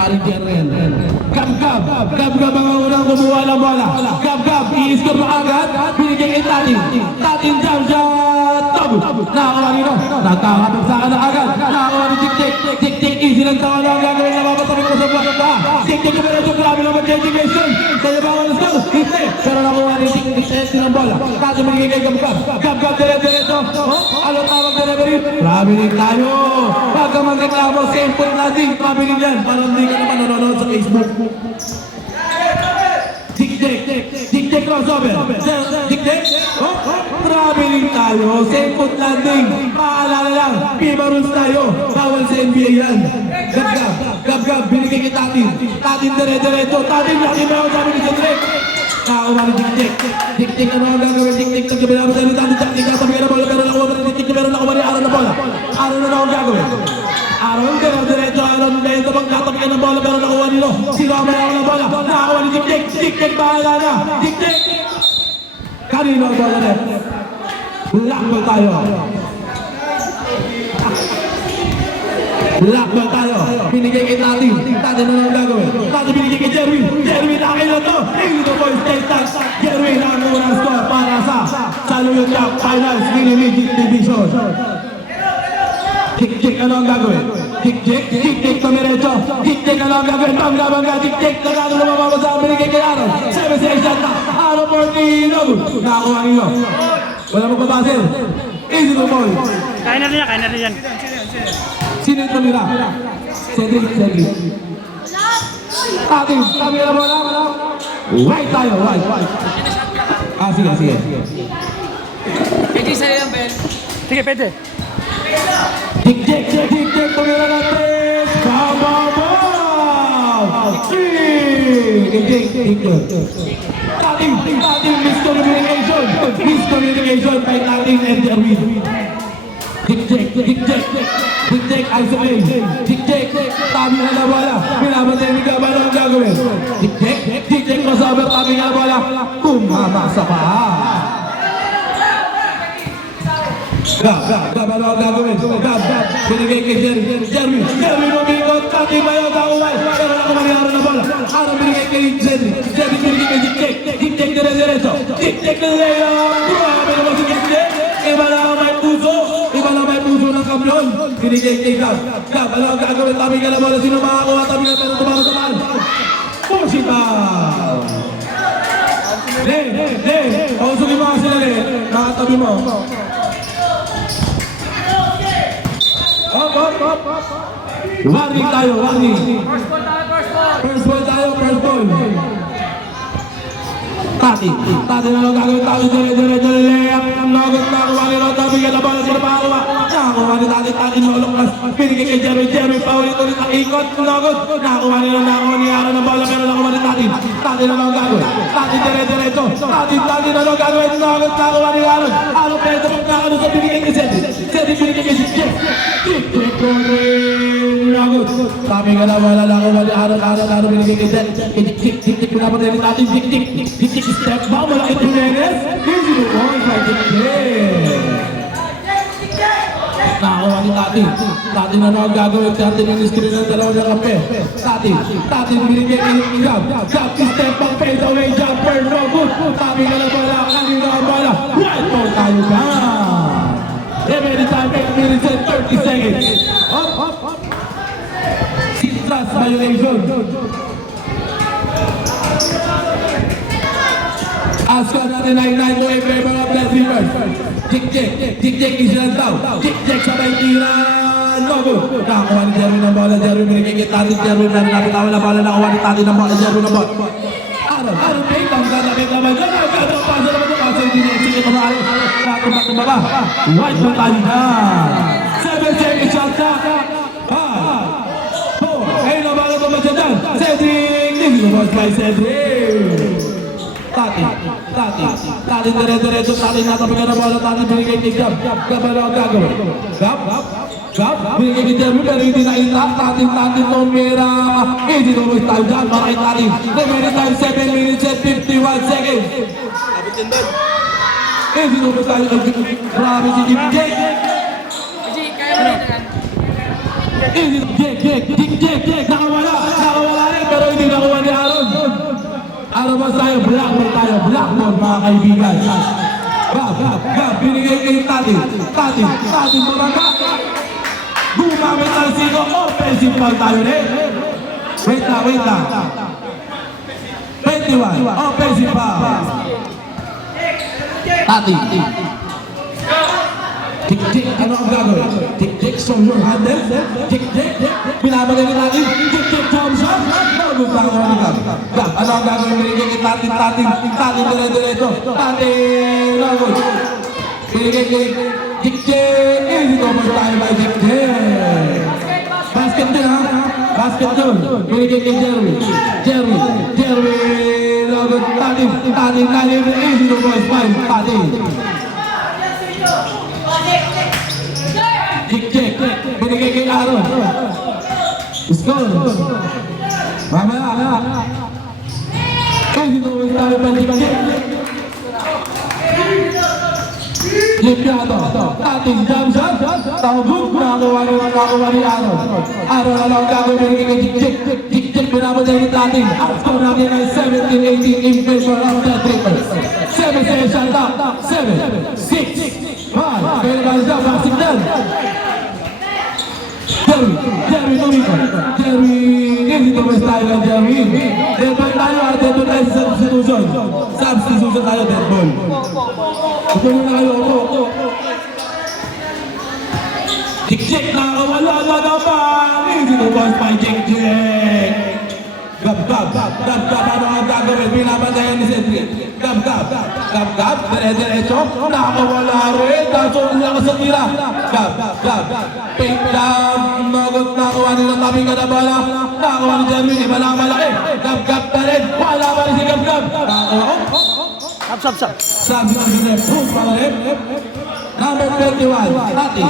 Ariel. Gab-gab ang unang kumuha ng bola. Gab-gab, i-score na agad. Binigay kay Tatin. Tatin jump shot. Nakakuha nino. Nagkakapag sa na agad. Nakakuha ni Tik-Tik. Tik-Tik, easy lang tawa na ang gagawin na mapasabik ko sa buwan. Tik-Tik yung medyo grabe naman dedication. Kaya ba ako na-score? Hindi. Pero nakuha ni Tik-Tik ng bola. Tatin binigay kay Gab-gab. Gab-gab, dire-direto. Ano tawag na referee? Grabe rin tayo. Pagka magkaklamo, simple natin. Grabe rin yan. Parang hindi ka naman nanonood sa Facebook. Tik-Tik crossover. Tik-Tik. Grabe rin tayo. Simple landing. Paalala lang. FIBA rules tayo. Bawal sa NBA yan. Gab-gab. Binigay kay Tatin. Tatin dire-direto. Tatin laki na ako sabi ni Cedric. Nakakuha ni Tik-Tik. Tik-Tik ano ang gagawin? Tik-Tik nagkabila mo sa inyo. Tatin katabi ka na bola. Pero nakuha ni Tik-Tik. Pero nakuha ni Aaron na bola. Aaron na ang gagawin. Aaron, dire-direto. Aaron, dito magkatabi ka ng bola. Pero nakuha nilo. Sino ang mayaw ng bola? Nakakuha ni Tik-Tik. Tik-Tik bahala na. Tik-Tik. Kanino ang bola rin? Lakball tayo. Lakball tayo. Binigay kay Tatin. Tatin na ang gagawin. Tatin binigay kay Jerwin. Jerwin, akin na to. Ito po yung state tax. Jerwin ang unang score para sa Saluyot Cup Finals Mini-Midget Division. Tik-Tik, ano ang gagawin? Tik-Tik, pamiretso. Tik-Tik, ano ang gagawin? Bangga, Tik-Tik, nagano lumababa sa binigay kay Aaron. 7-6 shot na. Aaron Portino. Nakakuha nilo. Wala magpapasel. Easy to boy. Kaya na rin yan. Sino yung tumira? Cedric. Tatin, tumira mo lang. White tayo, white. Sige. Pwede sa'yo yan, Ben. Sige, pwede. Tik-Tik, tumira na 3. Bam! Tik-Tik. Tatin, miscommunication kay Tatin and Jerwin. Tik-Tik, isolate. Tik-Tik, tabi na na bola. Pinapatay ni Gab, ano ang gagawin? Tik-Tik, crossover, tabi na bola. Kumama sa paa. Gab, ano ang gagawin? Gab, binigay kay Jerwin. Jerwin, umikot, Tatin ba yun? Nakuha. Pero nakumangyari na bola. Ano binigay kay Cedric? Cedric binigay kay Tik-Tik. Tik-Tik, dire-direto. Tik-Tik na layup. Grabe naman si Tik-Tik. Iba na may puso ng kamyon. Binigay kay Gab. Gab, ano ang gagawin? Tabi ka na bola. Sino makakuha? Tabi ka pero tumama sa maan. Pushita! Pausugin mo kasi lang nakatabi mo. Up. Warning tayo. First ball tayo. Tatin na lang gagawin. Tatin, dire-direto. Nakuha nilo. Tabi ka na bola. Sino makakuha? Nakakuha ni Tatin loloklas. Binigay kay Jerwin. Paulit-ulit ang ikot. Nakakuha nilo. Nakakuha ni Aaron ng bola. Pero nakuha ni Tatin. Tatin na lang gagawin. Tatin, dire-direto. Tatin na lang gagawin. Nakakuha ni Aaron. Aaron, pwede magkakano sa binigay kay Cedric. Cedric binigay kay Tik-Tik. Tik-Tik ko rin. Tabi ka na bola. Nakakuha ni Aaron. Binigay kay Tik-Tik. Pinapatay ni Tatin. Tik-Tik. Step back. Malaki Jimenez. Easy to point by Tik-Tik. Nakakuha ni Tatin na ang gagawin. Tatin yung screen ng dalawa ng kampe. Tatin binigay kay Gab. Gab, step back, fade away, jumper, no good. Tabi ka na bola, kanina ang bola. White ball tayo ka. Every time, 8 minutes and 30 seconds. Up. Sitras violation. Aska natin ay 9 way favor of the Rivers. Tik-Tik is lang daw. Tik-Tik sabay tira. No good. Nakakuha ni Jerwin ng bola. Jerwin binigay kay Tatin. Jerwin na napitawan na bola. Nakakuha ni Tatin ng bola. Jerwin ng bola. Aaron, take down. Nakit naman. Gano'n. Pasa naman ito. Pasa hindi niya. Sige pa maaari. Tumbak. White ball tayo na. 7 seconds shot na. 4. Ayun na mga tumasya dyan. Cedric. This is the boss by Cedric. Tatin dire-direto. Tatin natabi ka na bola. Tatin binigay kay Gab. Gab, ano ang gagawin? Gab, binigay kay Jerwin pero hindi nakita. Tatin tumira. Easy to boys tayo dyan. Maray Tatin. Remaining time 7 minutes and 51 seconds. Easy to boys tayo. Grabe si Tik-Tik. Kaya mo rin yan. Easy to Tik-Tik. Nakawala. naman tayo, blackboard mga kaibigan. Gab, binigay kay Tati, marama. Gumamit ng sino, offensive foul tayo rin. Wait lang. 21, offensive foul. Tati. Tik-tik, ano ang gagawin? Tik-tik, shoulder handle. Tik-tik, binabagay ni Tati. Tik-tik, jump shot. Good lang naman ni Gab. Gab, ano ang gagawin? Binigay kay Tati, dire-direto. Tati, good. Binigay kay Tik-tik. Easy cover tayo by Tik-tik. Basket din ha? Basket dun. Binigay kay Jerry. Good. Tati, easy cover by Tati. Tik-tik, binigay kay Aaron. Score. Mamaya. Dito tayo pa Tik-tik. Limpiado. Ating jump shot. Tawag. Nakakuha ni Aaron. Aaron ang gagawin binigay kay Tik-tik. Tik-tik binabaday ni Tati. Ang score natin ay 17-18 in favor of the trippers. 7 seconds shot up. 7, 6, 5. Kaya ba siya? Passing down. Jerry Tumiko. Easy to best tayo ng Jerry. Dead ball tayo sa substitution. Substitution tayo, dead ball. Ito muna kayo, opo. Tik-tik, nakakawala naman. Easy to best by Tik-tik. Gab, ano ang gagawin? Binabantayan ni Cedric. Gab, dire-diretso. Nakakawala rin. Kaso niya sa tira. Gab. Pink lang. Nagot nakakuha nila tabi ka na bala. Nakakuha ni Jeremy. Iba lang malaki. Gab pa rin. Wala pa rin si Gab. Sab. Sabi ng Ginep. Push pa rin. Number 21. Tati.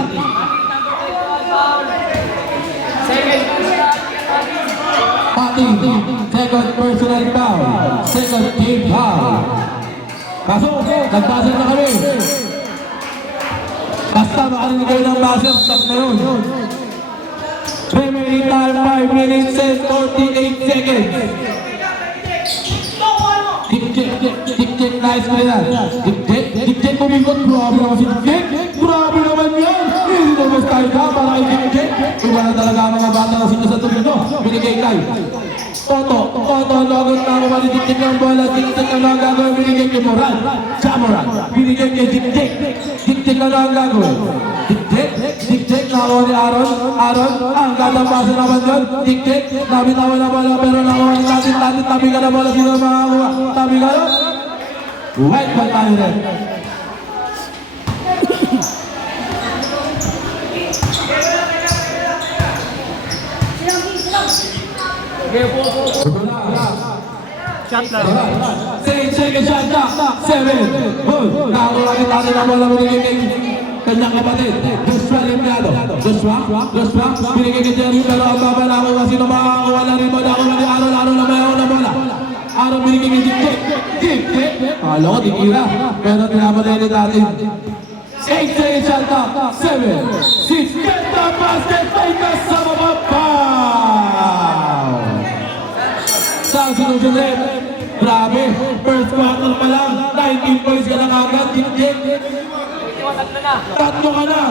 Tati. Second personal foul. Second team foul. Kaso, nagpasok na kami. Basta makarinig kayo ng basket, stop na yun. Remaining time 5 minutes and 48 seconds. Tik-tik, nice play na. Tik-tik, pumikot. Grabe naman si Tik-tik. Grabe naman yan. Hindi na mas tayo ka para kay Tik-tik. Iba na talaga ang mga bata na sinasatog nito. Binigay kay Toto, lagot na ako mali Tik-tik ng bola. Tik-tik na lang gagawin. Binigay kay Moran. Samuran. Binigay kay Tik-tik. Tik-tik na lang gagawin. Tik-tik, nakakuha ni Aaron. Ang gatampasan naman yun. Tik-tik, nabitawan na bola pero nakakuha ni Tatin. Tabi ka na bola. Sino makakuha? Tabi ka na? White ball tayo rin. Shot lang. 6 seconds shot na. 7. Good. Nakakuha ni Tatin na bola. Binigay kay kanyang kapatid. Joshua Limpiado. Joshua. Binigay kay Jerry pero ang baba na ako kasi na makakuha na rin mo. Nakakuha ni Aaron na mayaw na bola. Aaron binigay kay Tik-tik. Kala ko tikira. Pero tinabalay ni Tatin. 8 seconds shot na. 7, 6. Get the basket. May kasama pa. Foul. Sa sinusunod. Grabe. First quarter pa lang. 19 points ka lang agad. Tik-tik. Tatlo ka na.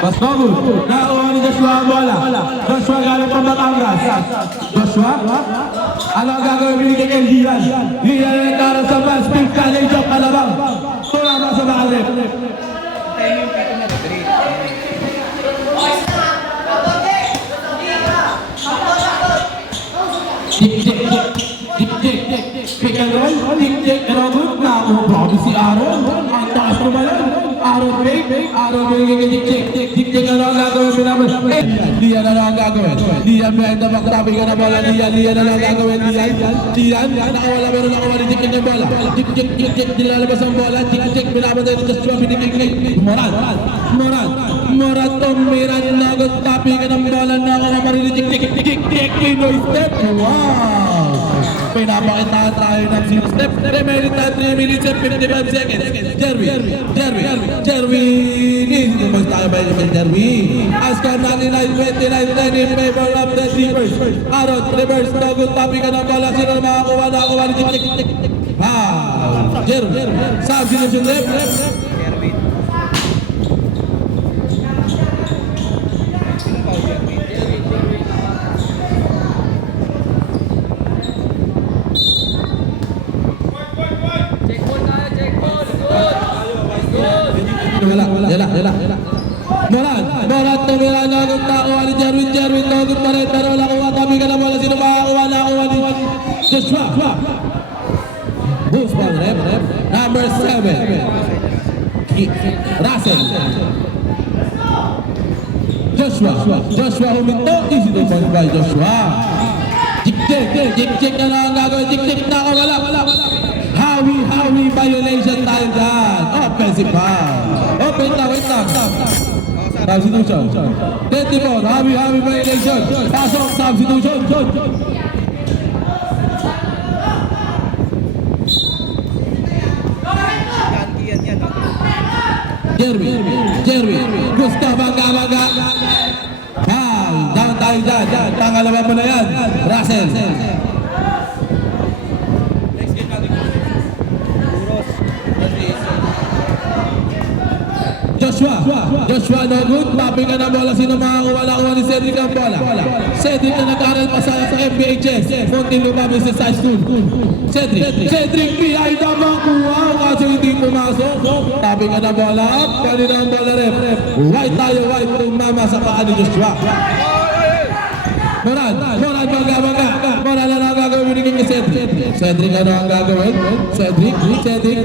Mas bagus. Nakuha ni Joshua ang bola. Joshua galing pa Batangas. Joshua. Ano ang gagawin binigay kay Lian? Lian ang nagkaroon sa mas. Pink college of Alabang. Tulama sa bakalit. Tik-tik. Pick and roll. Tik-tik. Robert. Nakuha si Aaron. Ang taas na ba yan? Aaron binigay kay Tik-tik. Tik-tik ano ang gagawin pinamit? Lian ano ang gagawin? Lian may enda magtabi ka na bola. Lian ano ang gagawin? Lian nakawala pero nakuha ni Tik-tik ng bola. Tik-tik nilalabas ang bola. Tik-tik pinamatay ni Joshua binigay kay Moran. Tumiran nagot tabi ka ng bola. Nakuha pa rin ni Tik-tik. Tik-tik Pinoy step. Wow! Pinapakitaan tayo ng zero step. Remaining time 3 minutes and 55 seconds. Jerwin. Easy to boys tayo by Jerwin. Ascar 99-29 in favor of the Sleepers. Aaron, reverse, no good topic ka ng bola. Sino na makakuha ni Tik. Jerwin. Substitution left. Check ball tayo, check ball. Good. Yala. Moran, tumira na kung nakuha ni Jerwin, no good pa rin, pero wala kuha, tabi ka na bola, sino makakuha ni Joshua. Boost ball, rep. Number 7. Russell. Joshua huminto, easy to point by Joshua. Jik-jik na lang ang gagawin, jik-jik na ako, wala. Howie violation tayo dyan. Offensive foul. Wait lang. Substitution. 24, Howie violation. Pasok, substitution. Jerwin. Gusto, bangga. Foul. Down tayo dyan. Pangalawa mo na yan. Russell. Joshua no good, mapping ka ng bola, sino makakuha ni Cedric ang bola. Cedric na nag-aaral pa sa MPHS, munting lumabis sa high school. Cedric PI na makuha, kaso hindi pumasok. Tapping ka ng bola, kanina ang bola rep. White tayo, tumama sa paa ni Joshua. Moran, bangga. Moran na ang gagawin ni Cedric ano ang gagawin? Cedric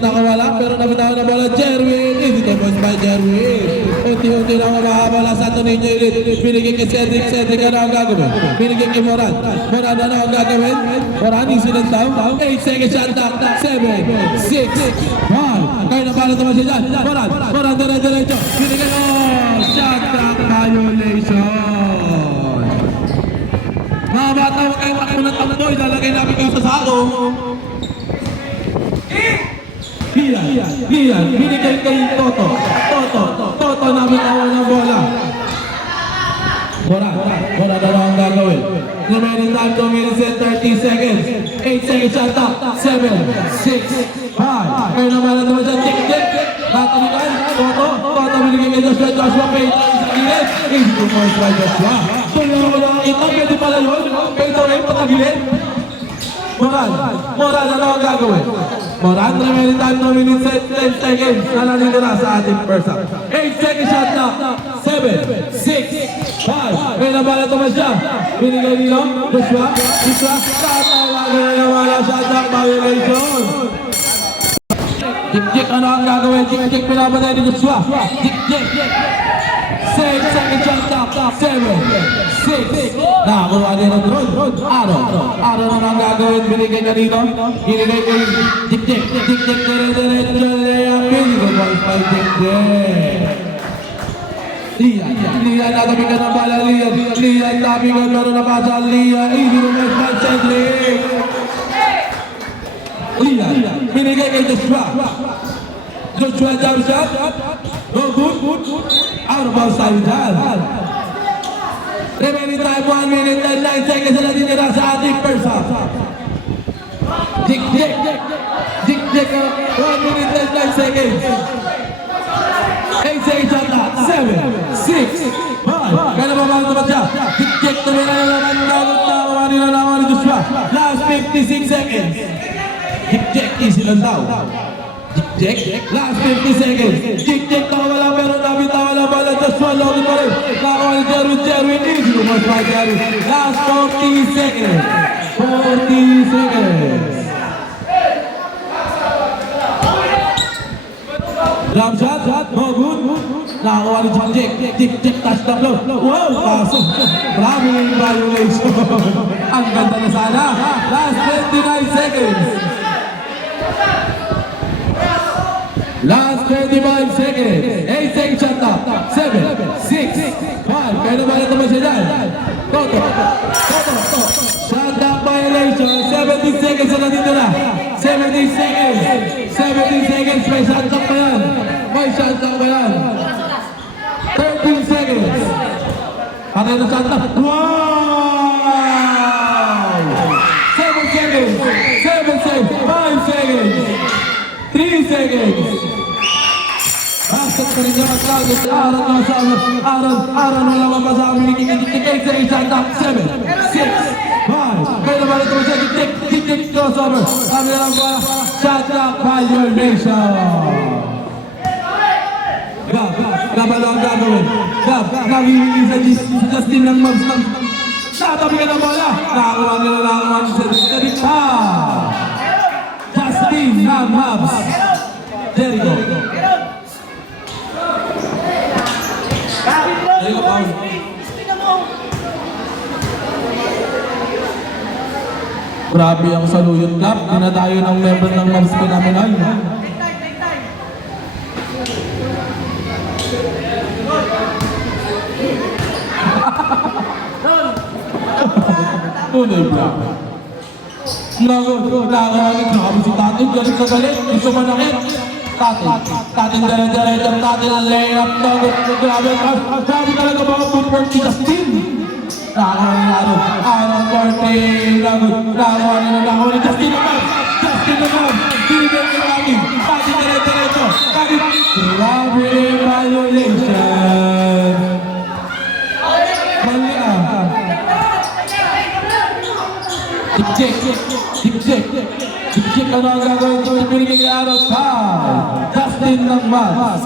nakawala pero nabitawan na bola. Jerwin, easy to points by Jerwin. Unti-unti na makahabala sa Toninho Elite. Binigay kay Cedric ano ang gagawin? Binigay kay Moran ano ang gagawin? Moran, easy lang down. 8 seconds shot clock. 7, 6, 1. Kaya na pala naman siya dyan. Moran, dire-diretso. Binigay ko. Shot clock violation. Mga bata, huwag kayong takbo ng takbo. Ilalagay namin kayo sa sako. Gian. Binigay kay Toto. Toto namin awan ng bola. Moran na lang ang gagawin. Remaining time 2 minutes and 30 seconds. 8 seconds shot clock. 7, 6, 5. Kaya naman naman siya. Tik. Natalikan. Toto binigay kay Joshua Payne. Easy to points by Joshua. Ito, pwede pala yun. Pwede rin patagilin. Moran, ano ang gagawin? Moran, remaining time 2 minutes and 10 seconds. Naninira sa ating first half. 8 seconds shot na. 7, 6, 5. May nabala naman siya. Binigay nilo. Joshua. Tatawagan na naman ang shot na violation. Jik, ano ang gagawin? Jik, pinapatay ni Joshua. Jik. 6 seconds shot clock. 7, 6. Nakakuha ni Ron. Aaron na ang gagawin. Binigay kanino? Binigay kay Jik. Dire-diretso. Binigay boys by Jik. Lian, natabi ka ng bala. Lian, tabi ka. Pero napasa. Lian, easy to make by Cedric. Lian, binigay kay Joshua. Joshua jump shot. No good. Out of bounds tayo dyan. Remaining time 1 minute and 9 seconds na natinira sa ating first half. Jik. 1 minute and 9 seconds. 8 seconds shot na. 7, 6, 5. Kaya naman naman siya. Jik. Tumira na naman naman ni Joshua. Last 56 seconds. Jik. Easy lang daw. Jik. Last 50 seconds. Jik. Nakawala pero nabitawan ang bala. Joshua lobby pa rin. Nakakuha ni Jerwin. Easy to pass by Jerwin. Last 40 seconds. 40 seconds. Jump shot. No good. Nakakuha ni Jik. Touch the blow. Wow. Pasok. Maraming violation. Ang ganda na sana. Last 29 seconds. Last 25 seconds. 8 seconds shot clock. 7, 6, 5. Kaya naman ito ba siya dyan? Toto. Shot clock violation. 70 seconds. may shot clock pa yan. May shot clock pa yan. 13 seconds. Patay na shot clock. Wow! 7 seconds. 7 seconds. 5 seconds. 3 seconds. Basket pa rin niya mag-target. Aran na sa Aran wala mapasama. 8 seconds shot clock. 7, 6, 5. Kaya naman ito siya. Tik-tik crossover. Kami na lang ba? Shot clock violation. Gab, ano ang gagawin? Gab, nanghihingi sa Justin ng Mavs. Tatabi ka ng bola. Nakakuha nila sa dikta. Justin ng Mavs. Jericho. Jericho, foul. Grabe ang saluyot, Gab. Dinadayo ng member ng Mavs Phenomenal. Tunay ba? Nakakamit si Tatin, galit na galit, gusto manakit. Tatin dala-dala, Tatin ang layup, grabe talaga mga footwork ni Justin. Nakakamit Aaron Corte, nakakamit ni Justin naman, binibig ni Tatin, Tatin dala-dala, Tatin, grabe violation. Mali Dipcheck, ano ang gagawin ko? Pinigil araw pa. Justin ng Mavs.